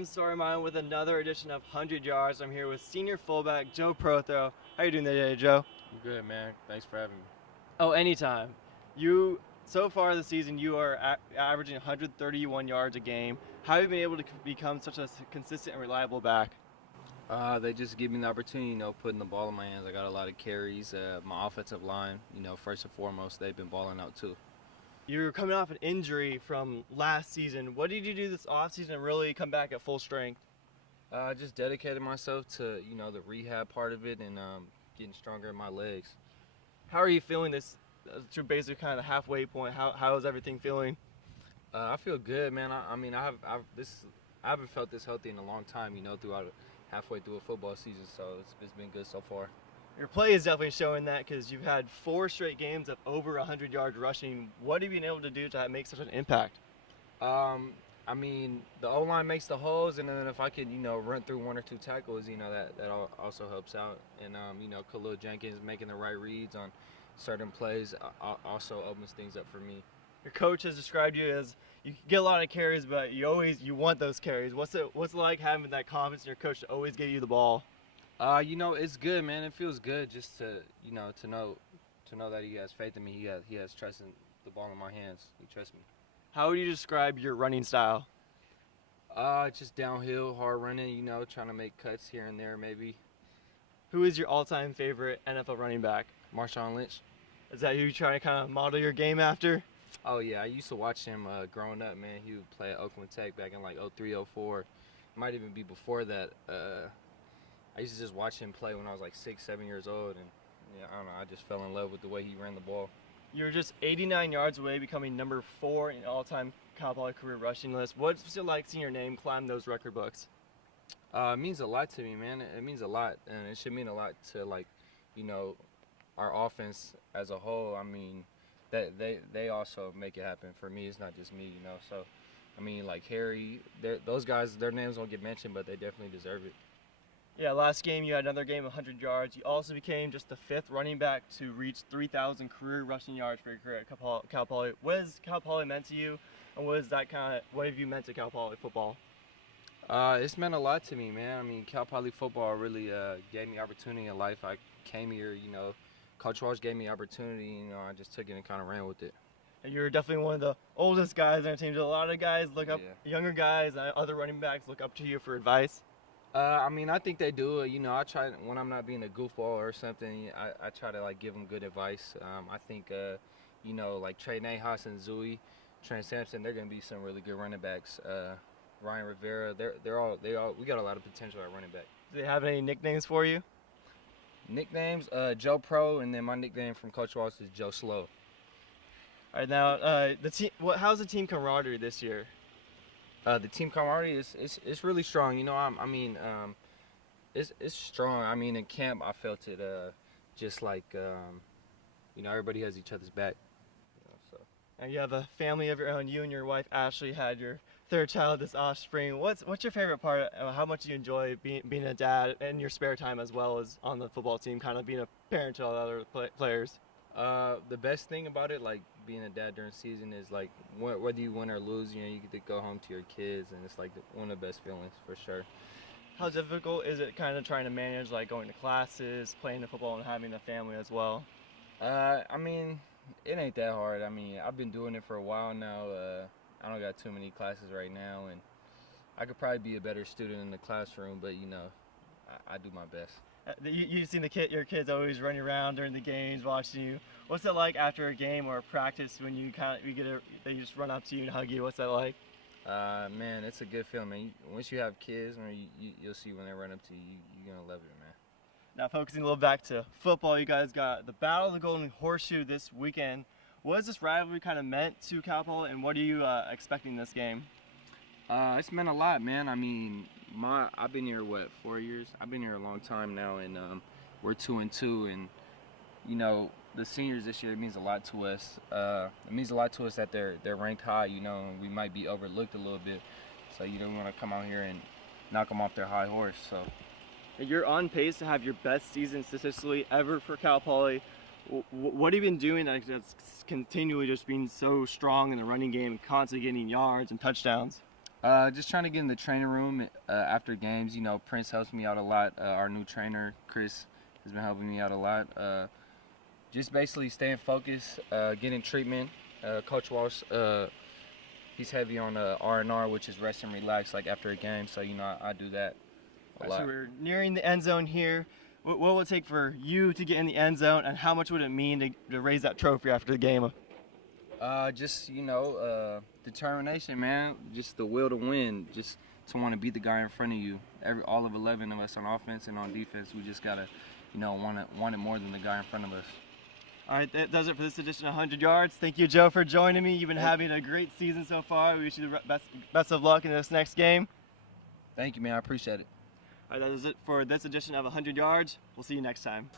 I'm starting mine with another edition of 100 Yards. I'm here with senior fullback Joe Protheroe. How you doing today, Joe? I'm good, man. Thanks for having me. Oh, anytime. So far this season, you are averaging 131 yards a game. How have you been able to become such a consistent and reliable back? They just give me the opportunity, putting the ball in my hands. I got a lot of carries. My offensive line, first and foremost, they've been balling out too. You're coming off an injury from last season. What did you do this offseason to really come back at full strength? I just dedicated myself to, the rehab part of it and getting stronger in my legs. How are you feeling this to basically kind of the halfway point? How is everything feeling? I feel good, man. I haven't felt this healthy in a long time, throughout halfway through a football season, so it's been good so far. Your play is definitely showing that because you've had 4 straight games of over 100 yards rushing. What have you been able to do to make such an impact? The O-line makes the holes, and then if I could, run through 1 or 2 tackles, that also helps out. And, Khalil Jenkins making the right reads on certain plays also opens things up for me. Your coach has described you as you get a lot of carries, but you want those carries. What's it like having that confidence in your coach to always give you the ball? It's good, man. It feels good just to know that he has faith in me. He has trust in the ball in my hands. He trusts me. How would you describe your running style? Just downhill, hard running, trying to make cuts here and there maybe. Who is your all-time favorite NFL running back? Marshawn Lynch. Is that who you trying to kind of model your game after? Oh, yeah. I used to watch him growing up, man. He would play at Oakland Tech back in like 03, 04. Might even be before that. I used to just watch him play when I was like 6, 7 years old, and I don't know, I just fell in love with the way he ran the ball. You're just 89 yards away, becoming number 4 in all-time Cal Poly career rushing list. What's it like seeing your name climb those record books? It means a lot to me, man. It means a lot, and it should mean a lot to our offense as a whole. I mean, that they also make it happen. For me, it's not just me, So, like Harry, those guys, their names won't get mentioned, but they definitely deserve it. Yeah, last game you had another game of 100 yards. You also became just the 5th running back to reach 3,000 career rushing yards for your career at Cal Poly. What has Cal Poly meant to you, and what have you meant to Cal Poly football? It's meant a lot to me, man. Cal Poly football really gave me opportunity in life. I came here, Coach Walsh gave me opportunity, I just took it and kind of ran with it. And you're definitely one of the oldest guys on our team. A lot of guys look up, younger guys, other running backs look up to you for advice. I think they do. I try, when I'm not being a goofball or something, I try to give them good advice. I think, like Trey Nahas and Trent Sampson, they're gonna be some really good running backs. Ryan Rivera, we got a lot of potential at running back. Do they have any nicknames for you? Nicknames, Joe Pro, and then my nickname from Coach Walsh is Joe Slow. All right, now the team. How's the team camaraderie this year? The team camaraderie is really strong. It's strong. In camp I felt it. Just like everybody has each other's back. So. And you have a family of your own. You and your wife Ashley had your 3rd child this offspring. What's your favorite part? How much do you enjoy being a dad in your spare time as well as on the football team? Kind of being a parent to all the other players. The best thing about it, like being a dad during season, is like whether you win or lose, you get to go home to your kids, and it's like one of the best feelings for sure. How difficult is it kind of trying to manage like going to classes, playing the football, and having a family as well? It ain't that hard. I've been doing it for a while now. I don't got too many classes right now, and I could probably be a better student in the classroom, but I do my best. You've seen your kids always running around during the games, watching you. What's it like after a game or a practice when they just run up to you and hug you? What's that like? Man, it's a good feeling, man. Once you have kids, you'll see when they run up to you, you're gonna love it, man. Now focusing a little back to football, you guys got the Battle of the Golden Horseshoe this weekend. What has this rivalry kind of meant to Cal Poly, and what are you expecting this game? It's meant a lot, man. I've been here 4 years? I've been here a long time now, and we're 2-2, and the seniors this year, it means a lot to us. It means a lot to us that they're ranked high, and we might be overlooked a little bit. So you don't want to come out here and knock them off their high horse. So you're on pace to have your best season statistically ever for Cal Poly. What have you been doing that's continually just being so strong in the running game and constantly getting yards and touchdowns? Just trying to get in the training room after games. You know, Prince helps me out a lot. Our new trainer, Chris, has been helping me out a lot. Just basically staying focused, getting treatment. Coach Walsh, he's heavy on R&R, which is rest and relax, like after a game. So, you know, I do that a lot. So we're nearing the end zone here. What will it take for you to get in the end zone, and how much would it mean to raise that trophy after the game? Just, you know, determination, man. Just the will to win. Just to want to beat the guy in front of you. All of 11 of us on offense and on defense, we just gotta, you know, want it more than the guy in front of us. All right, that does it for this edition of 100 Yards. Thank you, Joe, for joining me. You've been having a great season so far. We wish you the best of luck in this next game. Thank you, man. I appreciate it. All right, that is it for this edition of 100 Yards. We'll see you next time.